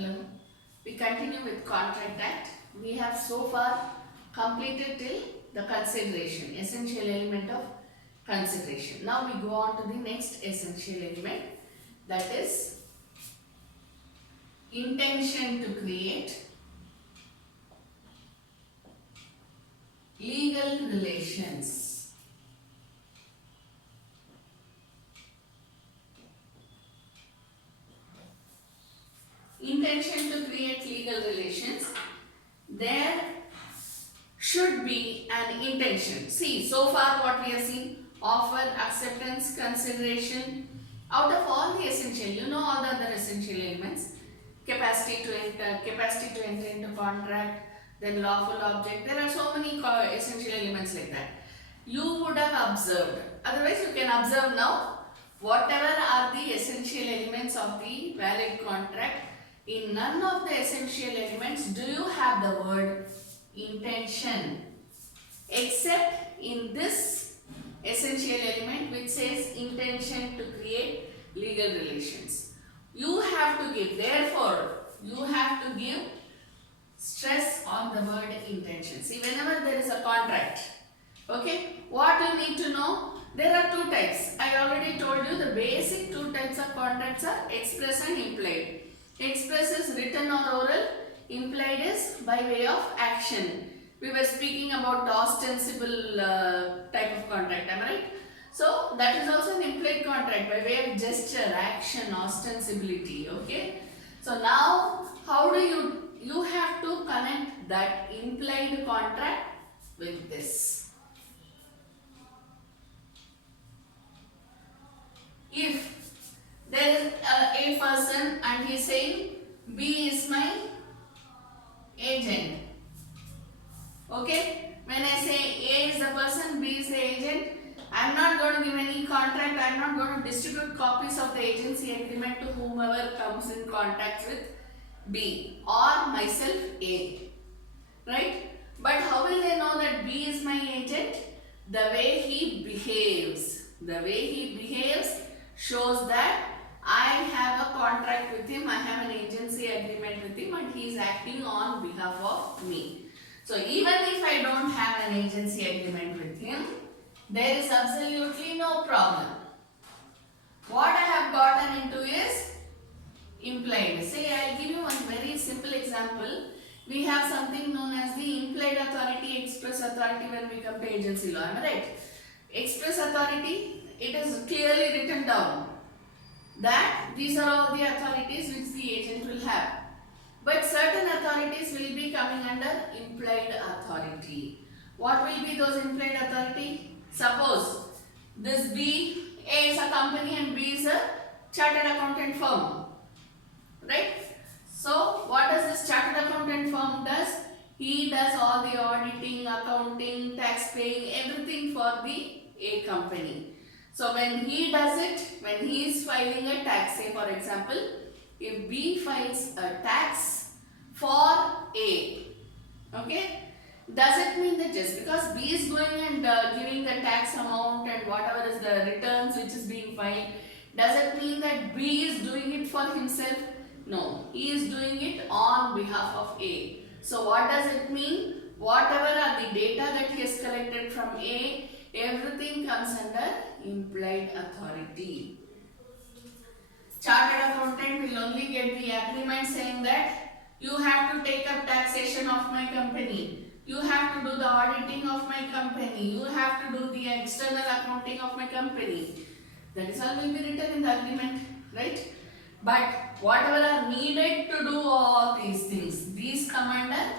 Hello. We continue with Contract Act. We have so far completed till the consideration, essential element of consideration. Now we go on to the next essential element, that is intention to create legal relations. Intention to create legal relations. There should be an intention. See, so far what we have seen: offer, acceptance, consideration. Out of all the essential, you know all the other essential elements: capacity to enter into contract, then lawful object. There are so many essential elements like that. You would have observed. Otherwise, you can observe now. Whatever are the essential elements of the valid contract, in none of the essential elements do you have the word intention, except in this essential element which says intention to create legal relations. You have to give, therefore, you have to give stress on the word intention. See, whenever there is a contract, okay, what you need to know, there are two types. I already told you the basic two types of contracts are express and implied. Express is written or oral, implied is by way of action. We were speaking about the ostensible type of contract, am I right? So that is also an implied contract by way of gesture, action, ostensibility, okay? So now how do you have to connect that implied contract with this. If there is a person and he is saying B is my agent, okay, when I say A is the person, B is the agent, I am not going to give any contract, I am not going to distribute copies of the agency agreement to whomever comes in contact with B or myself A, right? But how will they know that B is my agent? The way he behaves. The way he behaves shows that I have a contract with him, I have an agency agreement with him and he is acting on behalf of me. So even if I don't have an agency agreement with him, there is absolutely no problem. What I have gotten into is implied. Say, I will give you one very simple example. We have something known as the implied authority, express authority when we come to agency law, am I right? Express authority, it is clearly written down that these are all the authorities which the agent will have. But certain authorities will be coming under implied authority. What will be those implied authority? Suppose this B, A is a company and B is a chartered accountant firm, right? So what does this chartered accountant firm does? He does all the auditing, accounting, tax paying, everything for the A company. So when he does it, when he is filing a tax, say for example, if B files a tax for A, okay, does it mean that just because B is going and giving the tax amount and whatever is the returns which is being filed, does it mean that B is doing it for himself? No, he is doing it on behalf of A. So what does it mean? Whatever are the data that he has collected from A, everything comes under implied authority. Chartered accountant will only get the agreement saying that you have to take up taxation of my company, you have to do the auditing of my company, you have to do the external accounting of my company. That is all will be written in the agreement, right? But whatever are needed to do all these things, these come under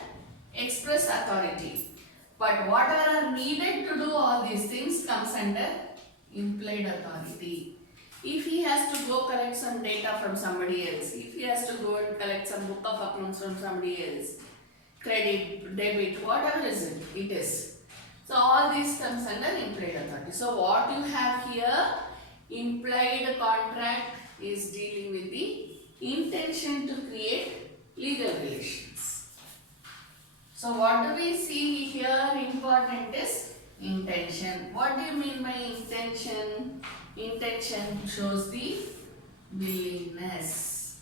express authority. But whatever are needed to do all these things comes under implied authority. If he has to go collect some data from somebody else, if he has to go and collect some book of accounts from somebody else, credit, debit, whatever is it is. So all these comes under implied authority. So what you have here, implied contract is dealing with the intention to create legal relations. So what do we see here important is intention. What do you mean by intention? Intention shows the willingness.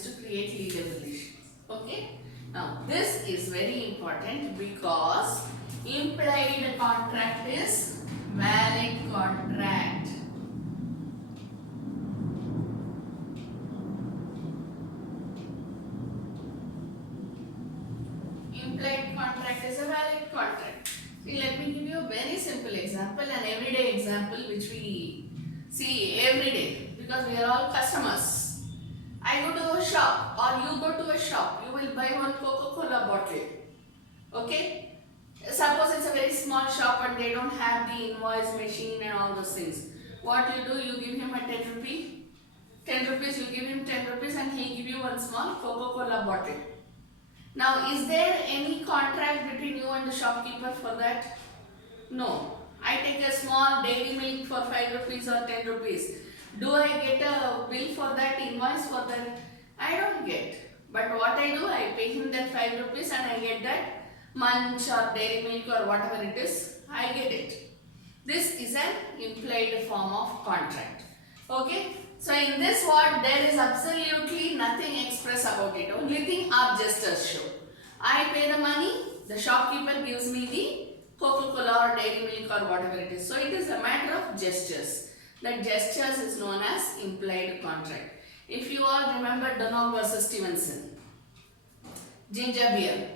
is to create legal relations. Okay. Now this is very important because implied contract is valid contract. Implied contract is a valid contract. See, let me give you a very simple example, an everyday example which we see every day because we are all customers. I go to a shop or you go to a shop, you will buy one Coca-Cola bottle. Okay? Suppose it's a very small shop and they don't have the invoice machine and all those things. What you do, you give him a 10 rupee. 10 rupees, you give him 10 rupees and he'll give you one small Coca-Cola bottle. Now, is there any contract between you and the shopkeeper for that? No. I take a small dairy milk for 5 rupees or 10 rupees. Do I get a bill for that, invoice for that? I don't get. But what I do, I pay him that 5 rupees and I get that munch or dairy milk or whatever it is, I get it. This is an implied form of contract. Okay? So in this what, there is absolutely nothing express about it. Only thing our gestures show. I pay the money, the shopkeeper gives me the Coca-Cola or dairy milk or whatever it is. So it is a matter of gestures. That gestures is known as implied contract. If you all remember Donogh versus Stevenson, ginger beer,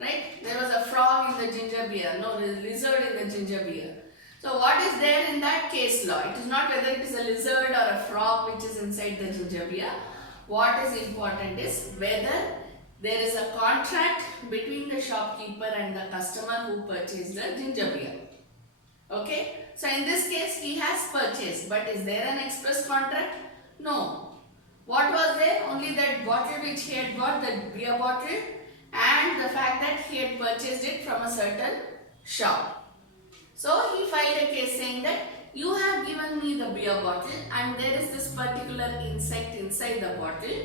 right? There was a frog in the ginger beer, no, the lizard in the ginger beer. So what is there in that case law? It is not whether it is a lizard or a frog which is inside the ginger beer. What is important is whether there is a contract between the shopkeeper and the customer who purchased the ginger beer. Okay? So in this case he has purchased, but is there an express contract? No. What was there? Only that bottle which he had got, the beer bottle, and the fact that he had purchased it from a certain shop. So he filed a case saying that you have given me the beer bottle and there is this particular insect inside the bottle.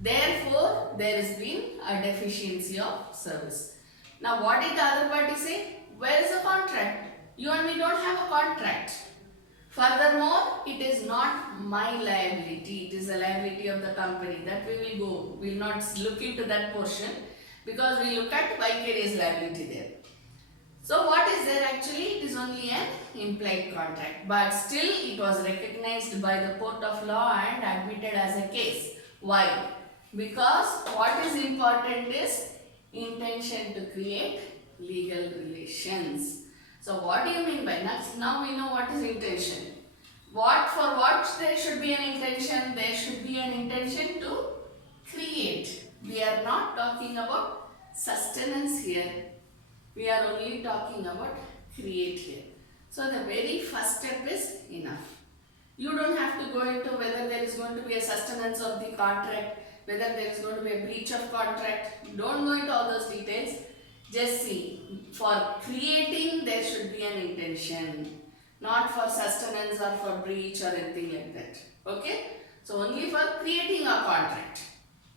Therefore, there has been a deficiency of service. Now, what did the other party say? Where is the contract? You and me don't have a contract. Furthermore, it is not my liability. It is the liability of the company. That way we go. We will not look into that portion because we look at vicarious liability there. So what is there actually? It is only an implied contract. But still it was recognized by the court of law and admitted as a case. Why? Because what is important is intention to create legal relations. So what do you mean by that? Now we know what is intention. For what there should be an intention? There should be an intention to create. We are not talking about sustenance here. We are only talking about create here. So the very first step is enough. You don't have to go into whether there is going to be a sustenance of the contract, whether there is going to be a breach of contract. Don't go into all those details. Just see, for creating there should be an intention, not for sustenance or for breach or anything like that. Okay? So only for creating a contract.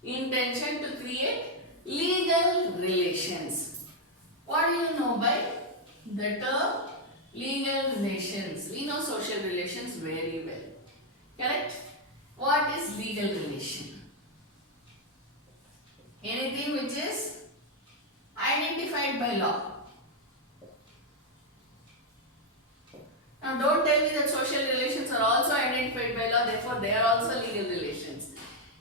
Intention to create legal relations. What do you know by the term legal relations? We know social relations very well. Correct? What is legal relation? Anything which is identified by law. Now don't tell me that social relations are also identified by law, therefore they are also legal relations.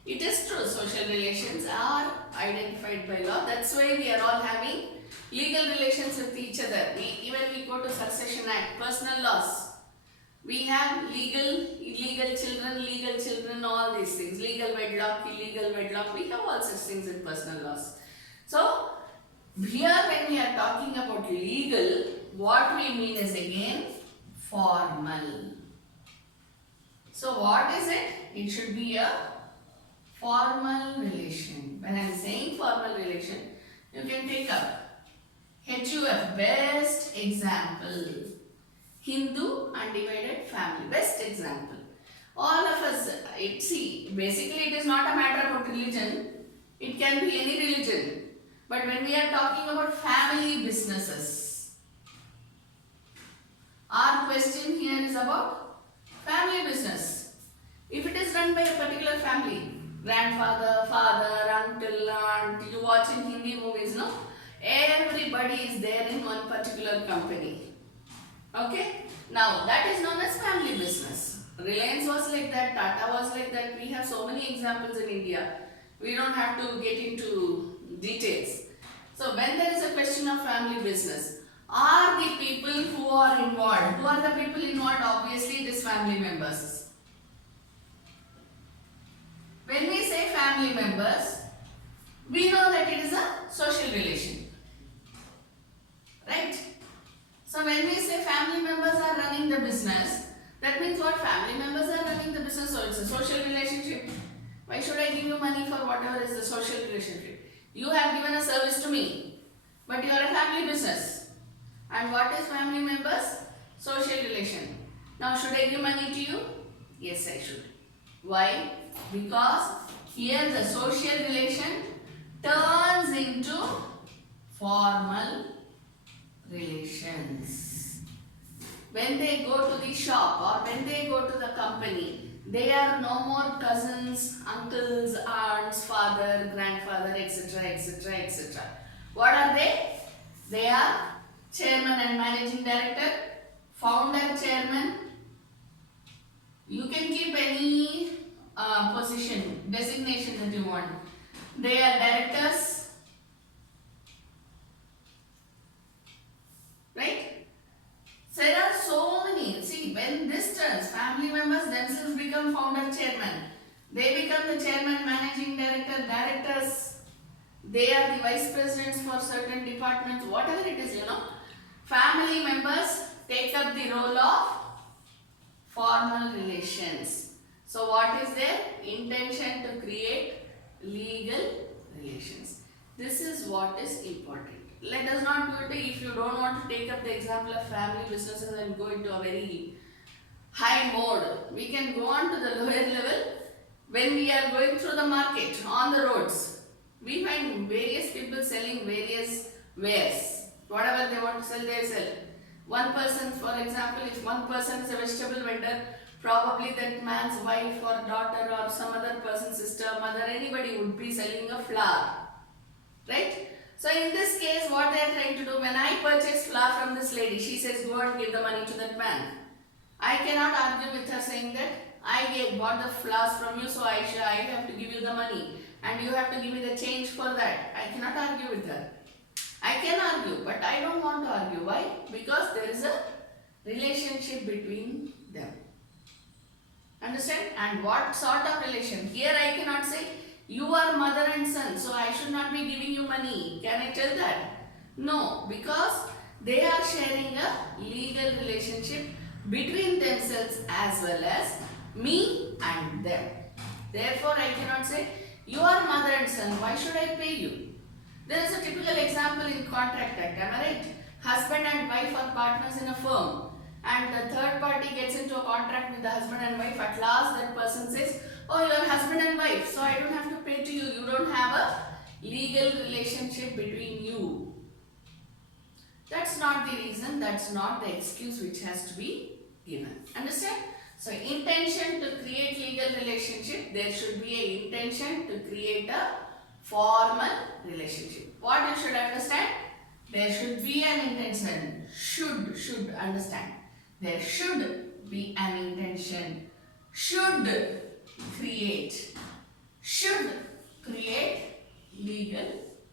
It is true, social relations are identified by law. That's why we are all having legal relations with each other. Even we go to Succession Act, personal laws. We have legal, illegal children, all these things. Legal wedlock, illegal wedlock. We have all such things in personal laws. So, here when we are talking about legal, what we mean is again formal. So, what is it? It should be a formal relation. When I am saying formal relation, you can take up HUF, best example. Hindu undivided family, best example. All of us, basically it is not a matter about religion. It can be any religion. But when we are talking about family businesses, our question here is about family business. If it is run by a particular family, grandfather, father, uncle, aunt. You watching Hindi movies, no? Everybody is there in one particular company. Okay? Now that is known as family business. Reliance was like that, Tata was like that. We have so many examples in India. We don't have to get into details. So when there is a question of family business, are the people who are involved? Who are the people involved? Obviously, it is family members. When we say family members, we know that it is a social relation. Right? So when we say family members are running the business, that means what? Family members are running the business, so it's a social relationship. Why should I give you money for whatever is the social relationship? You have given a service to me, but you are a family business. And what is family members? Social relation. Now should I give money to you? Yes, I should. Why? Because here the social relation turns into formal relations. When they go to the shop or when they go to the company, they are no more cousins, uncles, aunts, father, grandfather, etc., etc., etc. What are they? They are chairman and managing director, founder, chairman. You can keep any position, designation that you want. They are directors, right? So there are so many. See, when this turns, family members themselves become founder, chairman. They become the chairman, managing director, directors. They are the vice presidents for certain departments, whatever it is, Family members take up the role of formal relations. So what is their intention? To create legal relations. This is what is important. Let us not go into, if you don't want to take up the example of family businesses and go into a very high mode, we can go on to the lower level. When we are going through the market, on the roads, we find various people selling various wares. Whatever they want to sell, they sell. One person, for example, if one person is a vegetable vendor, probably that man's wife or daughter or some other person's sister, mother, anybody would be selling a flower. Right? So in this case, what they are trying to do, when I purchase flower from this lady, she says, go and give the money to that man. I cannot argue with her saying that I bought the flowers from you, so I have to give you the money. And you have to give me the change for that. I cannot argue with her. I can argue, but I don't want to argue. Why? Because there is a relationship between them. Understand? And what sort of relation? Here I cannot say, you are mother and son, so I should not be giving you money. Can I tell that? No, because they are sharing a legal relationship between themselves as well as me and them. Therefore, I cannot say, you are mother and son, why should I pay you? There is a typical example in Contract Act, am I right? Husband and wife are partners in a firm, and the third party gets into a contract with the husband and wife. At last, that person says, oh, you are husband and wife, so I don't have to pay to you. You don't have a legal relationship between you. That's not the reason, that's not the excuse which has to be given. Understand? So, intention to create legal relationship, there should be an intention to create a formal relationship. What you should understand? There should be an intention. Should understand. There should be an intention. Should create legal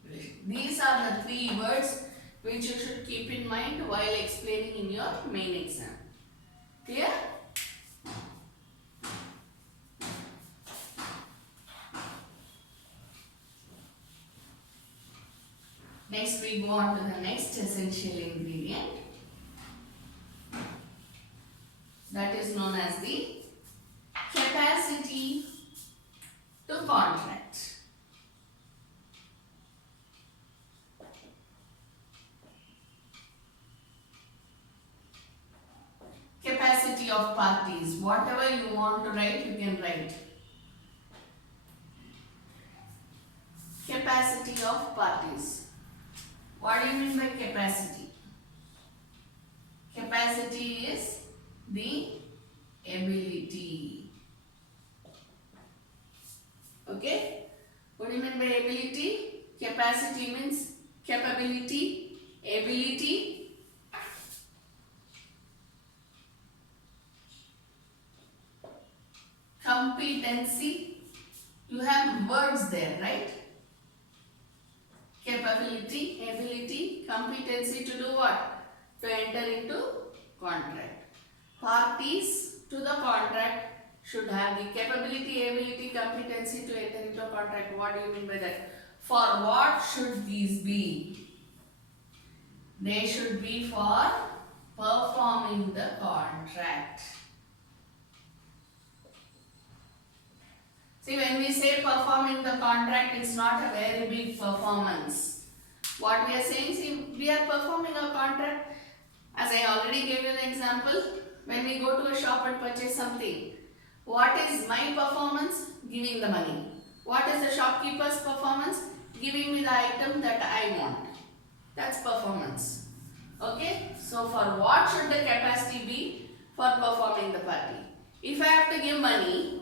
relation. These are the three words which you should keep in mind while explaining in your main exam. Clear? Next we go on to the next essential ingredient, that is known as the capacity to contract. Capacity of parties, whatever you want to write, you can write. Capacity of parties. What do you mean by capacity? Capacity is the ability. Okay? the ability. Capacity means capability, ability. Competency. You have words there, right? Capability, ability, competency to do what? To enter into contract. Parties to the contract should have the capability, ability, competency to enter into a contract. What do you mean by that? For what should these be? They should be for performing the contract. See, when we say performing the contract, it's not a very big performance. What we are saying, see, we are performing a contract. As I already gave you the example, when we go to a shop and purchase something, what is my performance? Giving the money. What is the shopkeeper's performance? Giving me the item that I want. That's performance. Okay? So, for what should the capacity be? For performing the party. If I have to give money,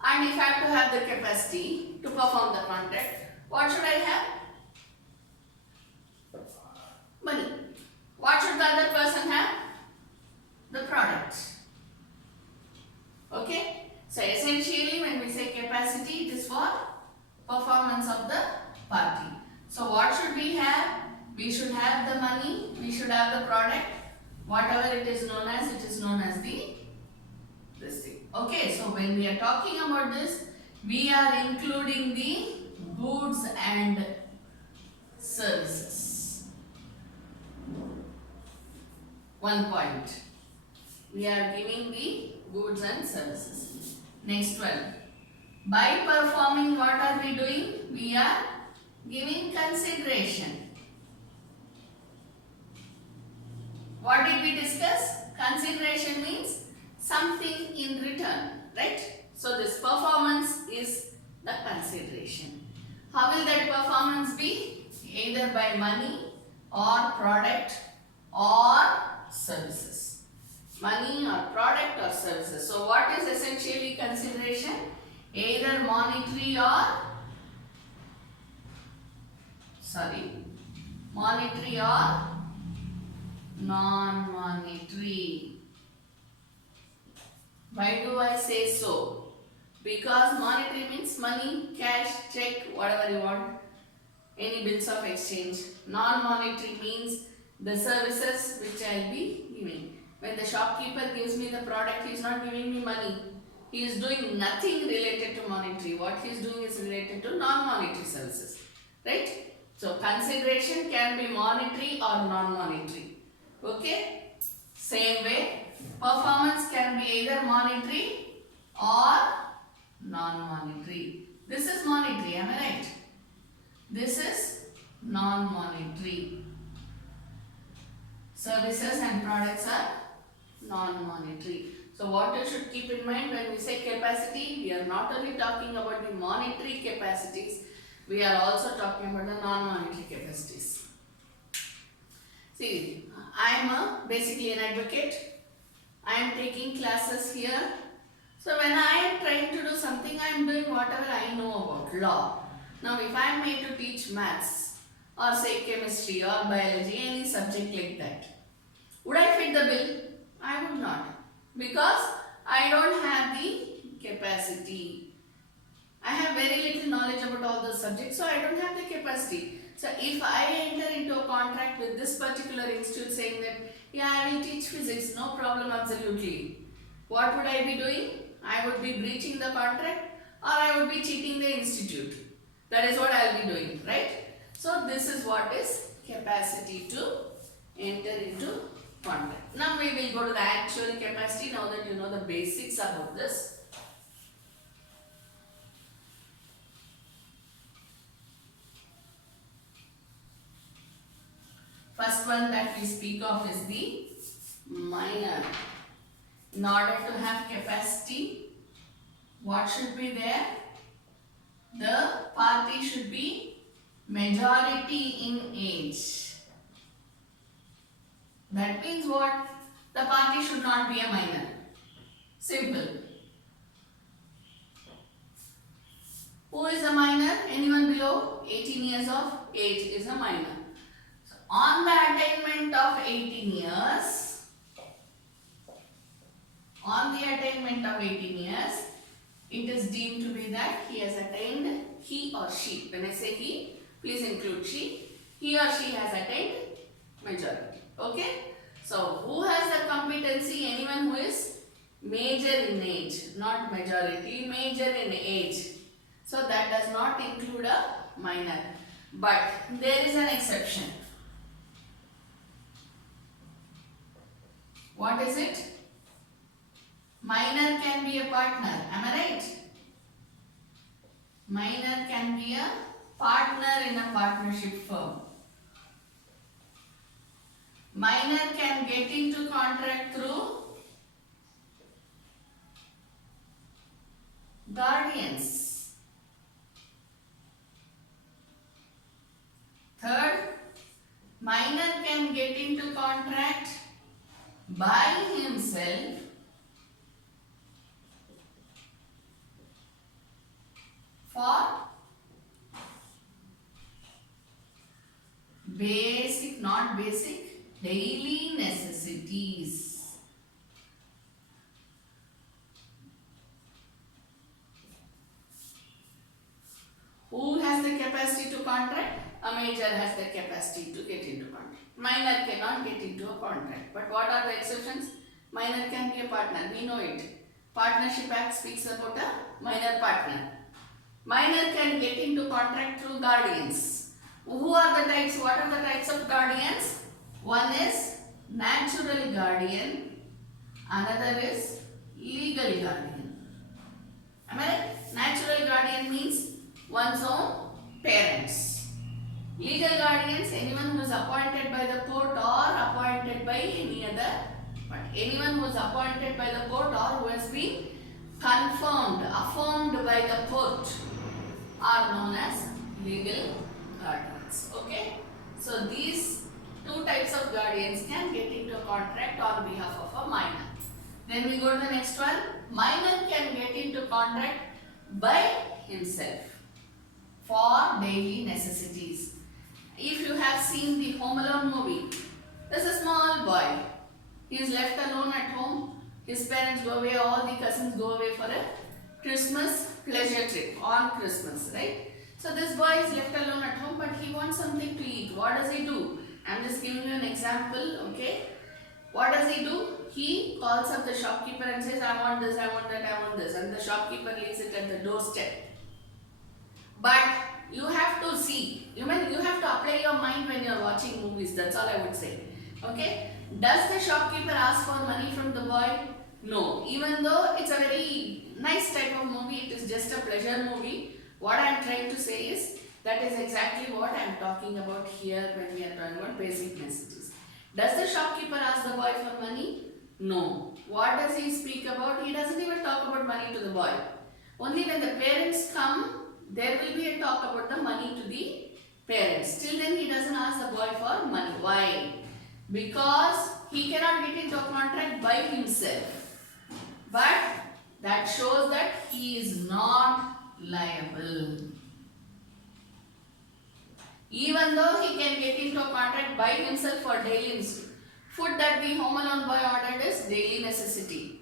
and if I have to have the capacity to perform the contract, what should I have? Money. What should the other person have? The product. Okay? So essentially when we say capacity, it is for performance of the party. So what should we have? We should have the money, we should have the product. Whatever it is known as this thing. Okay, so when we are talking about this, we are including the goods and services. 1 point. We are giving the goods and services. Next one. By performing, what are we doing? We are giving consideration. What did we discuss? Consideration means something in return, right? So this performance is the consideration. How will that performance be? Either by money or product or services. Money or product or services. So what is essentially consideration? Either monetary or non-monetary. Why do I say so? Because monetary means money, cash, check, whatever you want, any bills of exchange. Non-monetary means the services which I will be giving. When the shopkeeper gives me the product, he is not giving me money. He is doing nothing related to monetary. What he is doing is related to non-monetary services. Right? So, consideration can be monetary or non-monetary. Okay? Same way, performance can be either monetary or non-monetary. This is monetary, am I right? This is non-monetary. Services and products are non-monetary. So what you should keep in mind when we say capacity, we are not only talking about the monetary capacities, we are also talking about the non-monetary capacities. See, I am basically an advocate. I am taking classes here. So when I am trying to do something, I am doing whatever I know about law. Now if I am made to teach maths or say chemistry or biology, any subject like that, would I fit the bill? I would not, because I don't have the capacity. I have very little knowledge about all those subjects, so I don't have the capacity. So if I enter into a contract with this particular institute saying that, yeah, I will teach physics, no problem, absolutely. What would I be doing? I would be breaching the contract, or I would be cheating the institute. That is what I will be doing, right? So this is what is capacity to enter into contract. Now we will go to the actual capacity, now that you know the basics about this. First one that we speak of is the minor. In order to have capacity, what should be there? The party should be majority in age. That means what? The party should not be a minor. Simple. Who is a minor? Anyone below 18 years of age is a minor. So on the attainment of 18 years, it is deemed to be that he has attained, he or she, when I say he, please include she or she has attained majority. Okay? So who has the competency? Anyone who is major in age, not majority, major in age. So that does not include a minor. But there is an exception. What is it? Minor can be a partner. Am I right? Minor can be a partner in a partnership firm. Minor can get into contract through guardians. Third, minor can get into contract by himself for basic, not basic, daily necessities. Who has the capacity to contract? A major has the capacity to get into contract. Minor cannot get into a contract. But what are the exceptions? Minor can be a partner. We know it. Partnership Act speaks about a minor partner. Minor can get into contract through guardians. Who are the types? What are the types of guardians? One is natural guardian. Another is legal guardian. Am I right? Natural guardian means one's own parents. Legal guardians, anyone who is appointed by the court or appointed by any other, but anyone who is appointed by the court or who has been affirmed by the court are known as legal guardians. Okay? So these two types of guardians can get into a contract on behalf of a minor. Then we go to the next one. Minor can get into contract by himself for daily necessities. If you have seen the Home Alone movie, there's a small boy. He is left alone at home. His parents go away, all the cousins go away for a Christmas pleasure trip on Christmas, right? So this boy is left alone at home, but he wants something to eat. What does he do? I'm just giving you an example, okay? What does he do? He calls up the shopkeeper and says, I want this, I want that, I want this. And the shopkeeper leaves it at the doorstep. But you have to see, you have to apply your mind when you're watching movies. That's all I would say. Okay? Does the shopkeeper ask for money from the boy? No. Even though it's a very nice type of movie, it is just a pleasure movie. What I am trying to say is, that is exactly what I am talking about here when we are talking about basic necessities. Does the shopkeeper ask the boy for money? No. What does he speak about? He doesn't even talk about money to the boy. Only when the parents come, there will be a talk about the money to the parents. Till then he doesn't ask the boy for money. Why? Because he cannot get into a contract by himself. But that shows that he is not liable. Even though he can get into a contract by himself for daily food that the Home Alone boy ordered is daily necessity.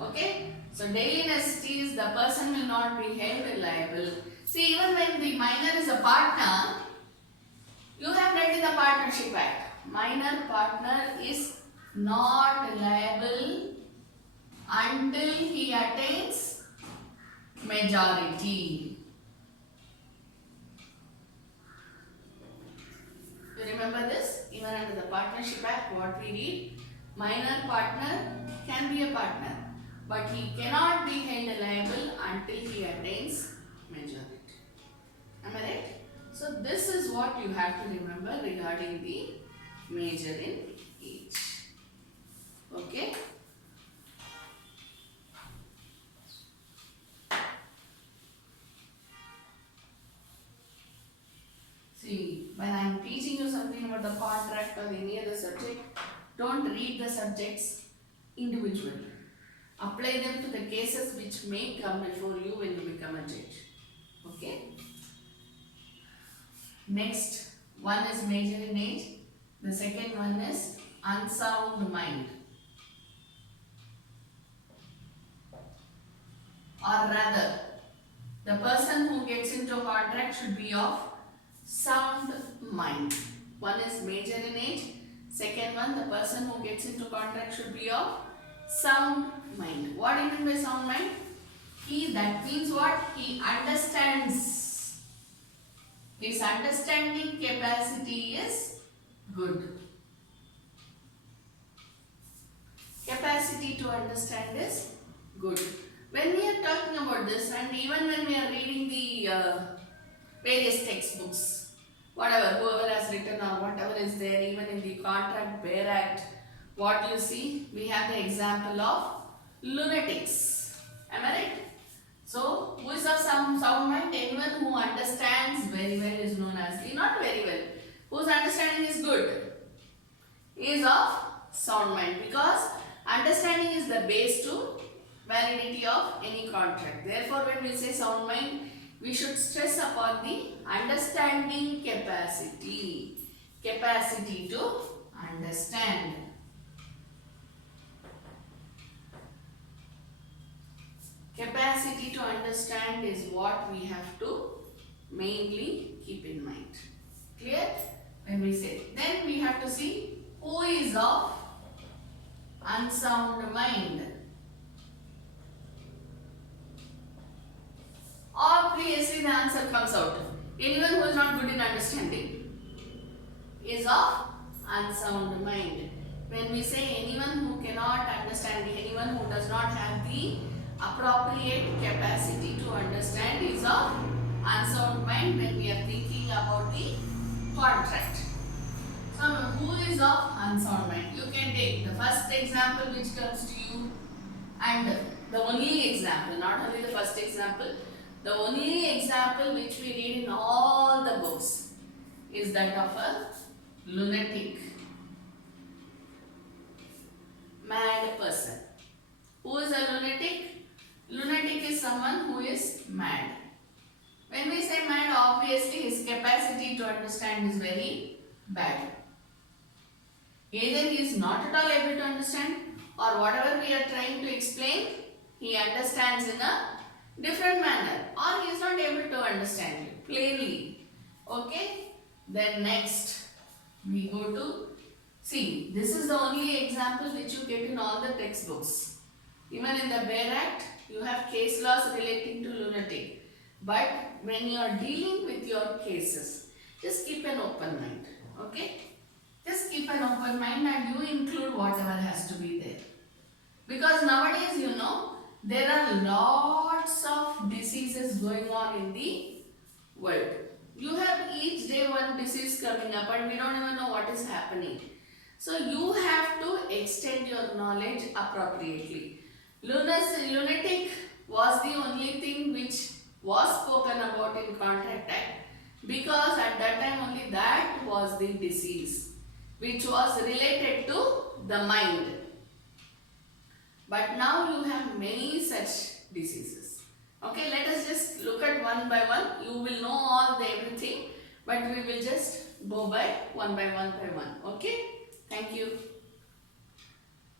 Okay? So daily necessities, the person will not be held liable. See, even when the minor is a partner, you have read in the Partnership Act, minor partner is not liable until he attains majority. You remember this? Even under the Partnership Act, what we read, minor partner can be a partner, but he cannot be held liable until he attains majority. Am I right? So this is what you have to remember regarding the major in age. Okay? See, when I am teaching you something about the contract or any other subject, don't read the subjects individually. Apply them to the cases which may come before you when you become a judge. Okay? Next, one is major in age. The second one is unsound mind. Or rather, the person who gets into a contract should be of sound mind. One is major in age. Second one, the person who gets into contract should be of sound mind. What do you mean by sound mind? That means what? He understands. His understanding capacity is good. Capacity to understand is good. When we are talking about this, and even when we are reading the various textbooks, whatever, whoever has written or whatever is there, even in the Contract Bear Act, what you see, we have the example of lunatics. Am I right? So, who is of some sound mind? Anyone who understands very well is known as the, not very well, whose understanding is good, is of sound mind, because understanding is the base to validity of any contract. Therefore, when we say sound mind, we should stress upon the understanding capacity. Capacity to understand. Capacity to understand is what we have to mainly keep in mind. Clear? When we say, then we have to see who is of unsound mind. Obviously, the answer comes out. Anyone who is not good in understanding is of unsound mind. When we say anyone who cannot understand, anyone who does not have the appropriate capacity to understand is of unsound mind when we are thinking about the contract. So, who is of unsound mind? You can take the first example which comes to you, and the only example, not only the first example, the only example which we read in all the books is that of a lunatic, mad person. Who is a lunatic? Lunatic is someone who is mad. When we say mad, obviously his capacity to understand is very bad. Either he is not at all able to understand, or whatever we are trying to explain, he understands in a different manner, or he is not able to understand you plainly. Okay? Then next we go to, see, this is the only example which you get in all the textbooks. Even in the Bear Act, you have case laws relating to lunatic. But when you are dealing with your cases, just keep an open mind. Okay? Just keep an open mind and you include whatever has to be there. Because nowadays, you know, there are lots of diseases going on in the world. You have each day one disease coming up and we don't even know what is happening. So you have to extend your knowledge appropriately. Lunatic was the only thing which was spoken about in Contract Act, because at that time only that was the disease which was related to the mind. But now you have many such diseases. Okay, let us just look at one by one. You will know all the everything, but we will just go by one by one. Okay, thank you.